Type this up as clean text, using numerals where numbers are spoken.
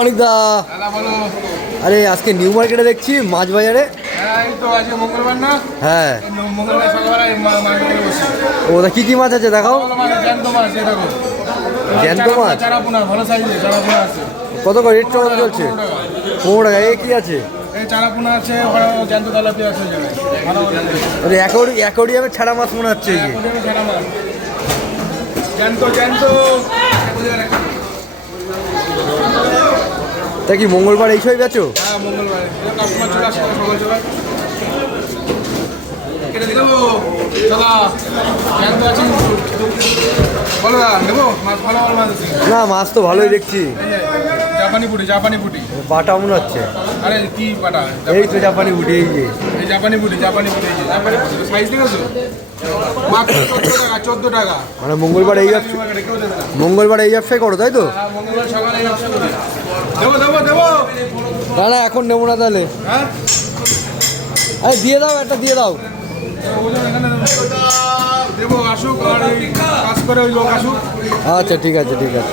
অনেকদা। আরে আজকে নিউ মার্কেটে দেখছি মাছ বাজারে। হ্যাঁ, ওটা কি কি মাছ আছে দেখাও। জ্যান্ত মাছ কত করে রেট কত চলছে? 15 টাকা। এ কি আছে? অ্যাকোয়ারিয়ামে ছাড়া মাছ মনে হচ্ছে। তা কি মঙ্গলবার এই সবই বেচো? না, মাছ তো ভালোই দেখছি। জাপানি পুটি বাটা মনে হচ্ছে। আরে কি বাটা? এই তো জাপানি বুটি। এই যে জাপানি পুটি সাইজ দেখেছো? মাত্র 14 টাকা। মানে মঙ্গলবার এই ব্যবসায় করো, তাই তো? মঙ্গলবার সকালে এই ব্যবসা করি। দেবো না না, এখন নেবো না তাহলে। হ্যাঁ, আরে দিয়ে দাও, একটা দিয়ে দাও। দেবো, আসুক আর কাজ করে ওই লোক আসুক। আচ্ছা, ঠিক আছে ঠিক আছে।